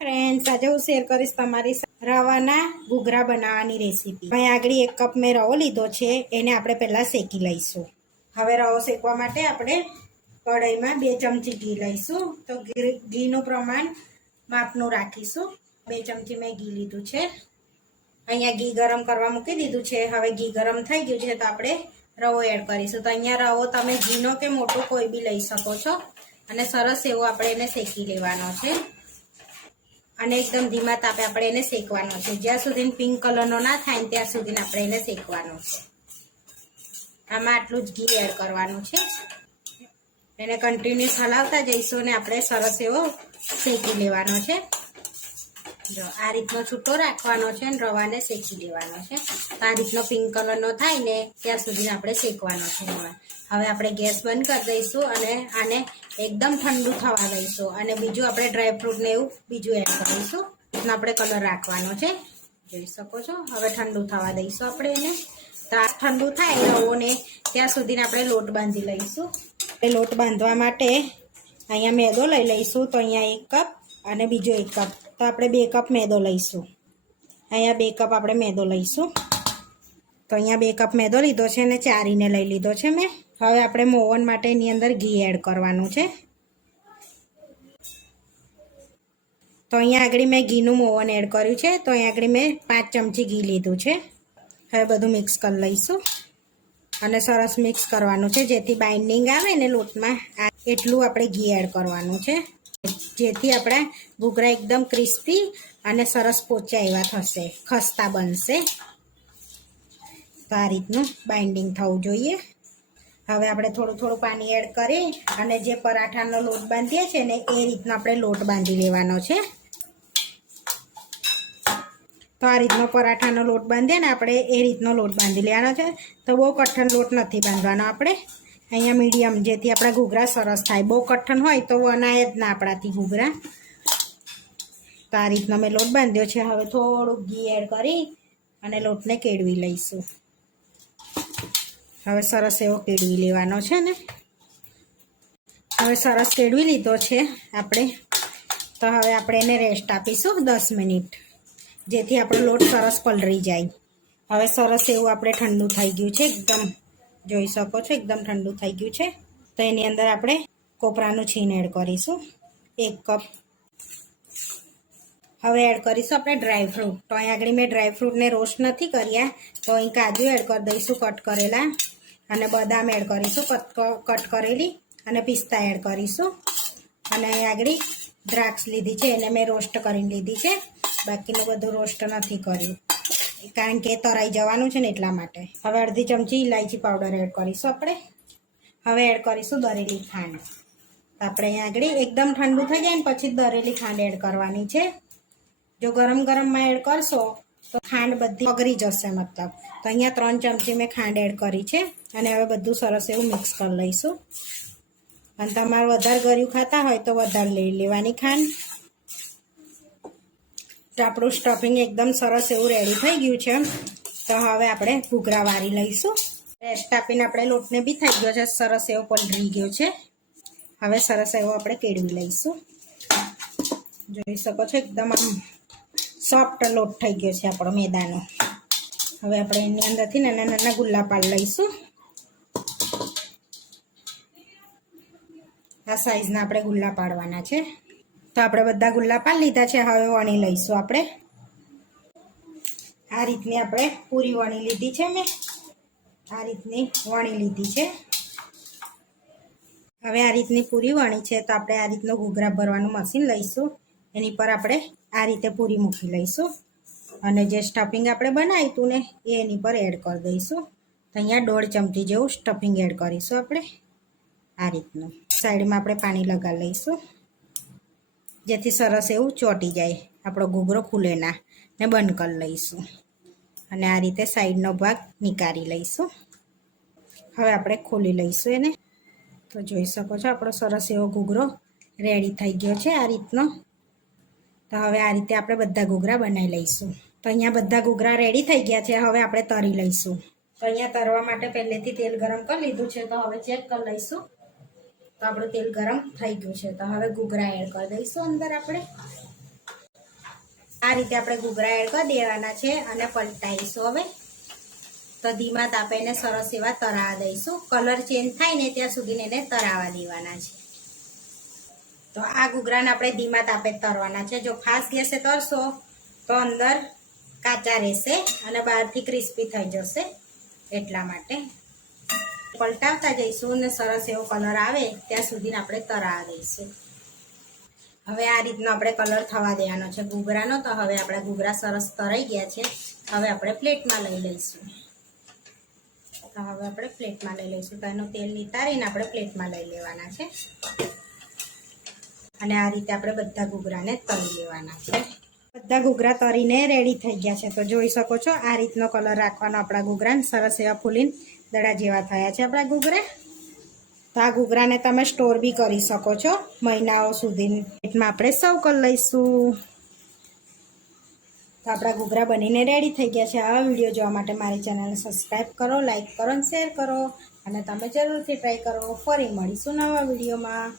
Friends, આજે હું share કરીશ તમારી રવાના ઘૂઘરા બનાવવાની રેસીપી। અહીં આગળ 1 કપ મેં રવો લીધો છે, એને આપણે પહેલા શેકી લઈશું। હવે રવો શેકવા માટે આપણે કઢાઈમાં 2 ચમચી ઘી લઈશું। તો ઘીનું પ્રમાણ માપનું રાખીશું। 2 ચમચી મેં ઘી લીધું છે। અહીંયા ઘી ગરમ કરવા મૂકી દીધું છે। હવે ઘી ગરમ થઈ ગયું છે તો આપણે રવો એડ કરીશું। તો અહીંયા રવો તમે ઘીનો કે મોટો કોઈ બી લઈ શકો છો અને સરસ એવો આપણે એને શેકી લેવાનો છે અને એકદમ ધીમા તાપે આપણે એને શેકવાનો છે। જ્યાં સુધી પિંક કલરનો ના થાય ત્યાં સુધી આપણે એને શેકવાનો છે। આમાં આટલું જ ઘી એડ કરવાનું છે। એને કન્ટિન્યુઅસ હલાવતા જઈશું અને આપણે સરસ એવો શેકી લેવાનો છે। જો આ રીતનો છૂટો રાખવાનો છે અને રવાને શેકી લેવાનો છે। આ રીતનો પિંક કલરનો થાય ને ત્યાં સુધી આપણે શેકવાનો છે। હવે આપણે ગેસ બંધ કરી દઈશું અને આને એકદમ ઠંડુ થવા દઈશું અને બીજું આપણે ડ્રાયફ્રૂટ ને એવું બીજું એડ કરીશું। આપણે કલર રાખવાનો છે, જોઈ શકો છો। હવે ઠંડુ થવા દઈશું આપણે એને। તો આ ઠંડુ થાય રવોને ત્યાં સુધી આપણે લોટ બાંધી લઈશું। એ લોટ બાંધવા માટે અહીંયા મેદો લઈ લઈશું। તો અહીંયા 1 કપ અને બીજો 1 કપ, તો આપણે 2 કપ મેદો લઈશું। અહીંયા 2 કપ આપણે મેદો લઈશું। તો અહીંયા 2 કપ મેદો લીધો છે અને ચારીને લઈ લીધો છે મેં। હવે આપણે મોવન માટે એની અંદર ઘી એડ કરવાનું છે। તો અહીંયા આગળ મેં ઘીનું મોવન એડ કર્યું છે। તો અહીંયા આગળ મેં 5 ચમચી ઘી લીધું છે। હવે બધું મિક્સ કરી લઈશું અને સરસ મિક્સ કરવાનું છે, જેથી બાઇન્ડિંગ આવે ને લોટમાં એટલું આપણે ઘી એડ કરવાનું છે, જેથી આપણા ઘૂઘરા એકદમ ક્રિસ્પી અને સરસ પોચા એવા થશે, ખસ્તા બનશે। તો આ રીતનું બાઇન્ડિંગ થવું જોઈએ। હવે આપણે થોડું થોડું પાણી એડ કરી અને જે પરાઠાનો લોટ બાંધીએ છીએ ને એ રીતનો આપણે લોટ બાંધી લેવાનો છે। તો આ રીતનો પરાઠાનો લોટ બાંધીએ ને આપણે એ રીતનો લોટ બાંધી લેવાનો છે। તો બહુ કઠણ લોટ નથી બાંધવાનો આપણે, અહીંયા મીડિયમ, જેથી આપણા ઘૂઘરા સરસ થાય। બહુ કઠણ હોય તો વનાય જ ના આપણાથી ઘૂઘરા। તો આ રીતનો મેં લોટ બાંધ્યો છે। હવે થોડુંક ઘી એડ કરી અને લોટને કેળવી લઈશું। હવે સરસ એવો કેળવી લેવાનો છે ને। હવે સરસ કેળવી લીધો છે આપણે। તો હવે આપણે એને રેસ્ટ આપીશું 10 મિનિટ, જેથી આપણો લોટ સરસ પલળી જાય। હવે સરસ એવું આપણે ઠંડુ થઈ ગયું છે, એકદમ જોઈ શકો છો, એકદમ ઠંડુ થઈ ગયું છે। તો એની અંદર આપણે કોપરાનું છીણ એડ કરીશું 1 કપ। હવે એડ કરીશું આપણે ડ્રાયફ્રૂટ। તો અહીં આગળ મેં ડ્રાયફ્રૂટને રોસ્ટ નથી કર્યા, તો અહીં કાજુ એડ કરી દઈશું કટ કરેલા, અને બદામ એડ કરીશું કટ કરેલી, અને પિસ્તા એડ કરીશું, અને અહીં આગળ દ્રાક્ષ લીધી છે, એને મેં રોસ્ટ કરીને લીધી છે। બાકીનું બધું રોસ્ટ નથી કર્યું, કારણ કે તરાઈ જવાનું છે ને એટલા માટે। હવે અડધી ચમચી ઇલાયચી પાવડર એડ કરીશું આપણે। હવે એડ કરીશું દરેલી ખાંડ। આપણે અહીં આગળ એકદમ ઠંડુ થઈ જાય ને પછી દરેલી ખાંડ એડ કરવાની છે। જો ગરમ ગરમમાં એડ કરશો તો ખાંડ બધી ઓગળી જશે મતલબ। તો અહીંયા 3 ચમચી મેં ખાંડ એડ કરી છે અને હવે બધું સરસ એવું મિક્સ કરી લઈશું। અને તમારે વધારે ગળ્યું ખાતા હોય તો વધારે લઈ લેવાની ખાંડ। તો આપણું સ્ટફિંગ એકદમ સરસ એવું રેડી થઈ ગયું છે। તો હવે આપણે ઘૂઘરા વારી લઈશું। રેસ્ટ આપીને આપણે લોટને બી થઈ ગયો છે, સરસ એવો પલળી ગયો છે। હવે સરસ એવો આપણે કેળવી લઈશું, જોઈ શકો છો, એકદમ આમ સોફ્ટ લોટ થઈ ગયો છે આપણો મેદાનો। હવે આપણે એની અંદરથી નાના નાના ગુલ્લા પાડી લઈશું। આ સાઈઝના આપણે ગુલ્લા પાડવાના છે। તો આપણે બધા ગુલ્લા પાડી લીધા છે। હવે વણી લઈશું આપણે। આ રીતની આપણે પૂરી વણી લીધી છે મેં, આ રીતની વણી લીધી છે। હવે આ રીતની પૂરી વણી છે તો આપણે આ રીતનું ઘૂઘરા ભરવાનું મશીન લઈશું, એની પર આપણે આ રીતે પૂરી મૂકી લઈશું અને જે સ્ટફિંગ આપણે બનાવ્યું હતું ને એ એની પર એડ કરી દઈશું। તો અહીંયા 1.5 ચમચી જેવું સ્ટફિંગ એડ કરીશું આપણે આ રીતનું। સાઈડમાં આપણે પાણી લગાવી લઈશું, જેથી સરસ એવું ચોંટી જાય, આપણો ઘૂઘરો ખુલે ના, ને બંધ કરી લઈશું અને આ રીતે સાઈડનો ભાગ નીકાળી લઈશું। હવે આપણે ખોલી લઈશું એને। તો જોઈ શકો છો આપણો સરસ એવો ઘૂઘરો રેડી થઈ ગયો છે આ રીતનો। તો હવે આ રીતે આપણે બધા ઘૂઘરા બનાવી લઈશું। તો અહીંયા બધા ઘૂઘરા રેડી થઈ ગયા છે। હવે આપણે તળી લઈશું। તો અહીંયા તળવા માટે પહેલેથી તેલ ગરમ કરી લીધું છે। તો હવે ચેક કરી લઈશું, તો આપણું તેલ ગરમ થઈ ગયું છે। તો હવે ઘૂઘરા એડ કરી દઈશું અંદર આપણે। આ રીતે આપણે ઘૂઘરા એડ કરી દેવાના છે અને પલટાઈશું હવે. તો ધીમા તાપે એને સરસ એવા તળાવા દઈશું. કલર ચેન્જ થાય ને ત્યાં સુધી એને તળાવા દેવાના છે. તો આ ઘૂઘરાને આપણે ધીમા તાપે તળવાના છે. જો ફાસ્ટ ગેસે તળશો તો અંદર કાચા રહેશે અને બહારથી ક્રિસ્પી થઈ જશે, એટલા માટે પલટાવતા જઈશું અને સરસ એવો કલર આવે ત્યાં સુધી આપણે તળાવા દઈશું. હવે આ રીતનો આપણે કલર થવા દેવાનો છે ઘૂઘરાનો. તો હવે આપણા ઘૂઘરા સરસ તળાઈ ગયા છે. હવે આપણે પ્લેટમાં લઈ લઈશું. તો હવે આપણે પ્લેટમાં લઈ લઈશું. તો એનું તેલ નિતારીને આપણે પ્લેટમાં લઈ લેવાના છે અને આ રીતે આપણે બધા ઘૂઘરાને તળી લેવાના છે. બધા ઘૂઘરા તળીને રેડી થઈ ગયા છે. તો જોઈ શકો છો આ રીતનો કલર રાખવાનો આપણા ઘૂઘરાને. સરસ એવા ફૂલીને દડા જેવા થયા છે આપણા ઘૂઘરા. તો આ ઘૂઘરાને તમે સ્ટોર બી કરી શકો છો મહિનાઓ સુધી. પ્લેટમાં આપણે સર્વ કરી લઈશું. તો આપણા ઘૂઘરા બનીને રેડી થઈ ગયા છે. આવા વિડીયો જોવા માટે મારી ચેનલને સબસ્ક્રાઈબ કરો, લાઈક કરો અને શેર કરો અને તમે જરૂરથી ટ્રાય કરો. ફરી મળીશું નવા વિડીયોમાં.